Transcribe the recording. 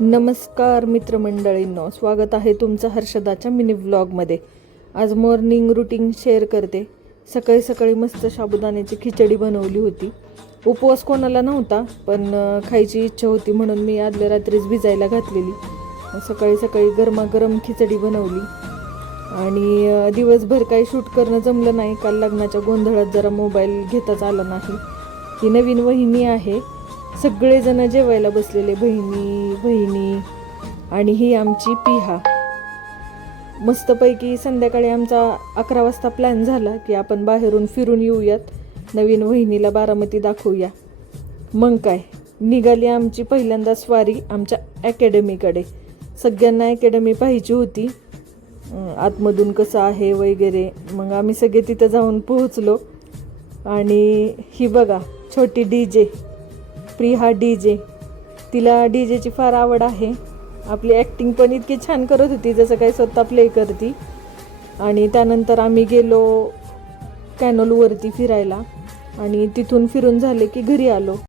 नमस्कार मित्रमंडळींनो, स्वागत आहे तुमचं हर्षदाच्या मिनी व्लॉगमध्ये। आज मॉर्निंग रुटीन शेअर करते। सकाळी सकाळी मस्त साबुदाण्याची खिचडी बनवली होती। उपवास कोणाला नव्हता, पण खायची इच्छा होती म्हणून मी आदल्या रात्रीच भिजायला घातलेली। सकाळी सकाळी गरमागरम खिचडी बनवली आणि दिवसभर काही शूट करणं जमलं नाही। काल लग्नाच्या गोंधळात जरा मोबाईल घेताच आला नाही। ही नवीन वहिनी आहे, सगळेजण जेवायला बसलेले, बहिणी आणि ही आमची पिहा। मस्तपैकी संध्याकाळी आमचा 11 वाजता प्लॅन झाला की आपण बाहेरून फिरून येऊयात, नवीन वहिनीला बारामती दाखवूया। मग काय, निघाली आमची पहिल्यांदा स्वारी आमच्या अकॅडमीकडे। सगळ्यांना अकॅडमी पाहिजे होती, आतमधून कसं आहे वगैरे। मग आम्ही सगळे तिथं जाऊन पोहोचलो आणि ही बघा छोटी डीजे प्रिया डीजे, तिला डीजेची फार आवड आहे। आपली ॲक्टिंग पण इतकी छान करत होती जसं काही स्वतः प्ले करती। आणि त्यानंतर आम्ही गेलो कॅनोलवरती फिरायला आणि तिथून फिरून झाले की घरी आलो।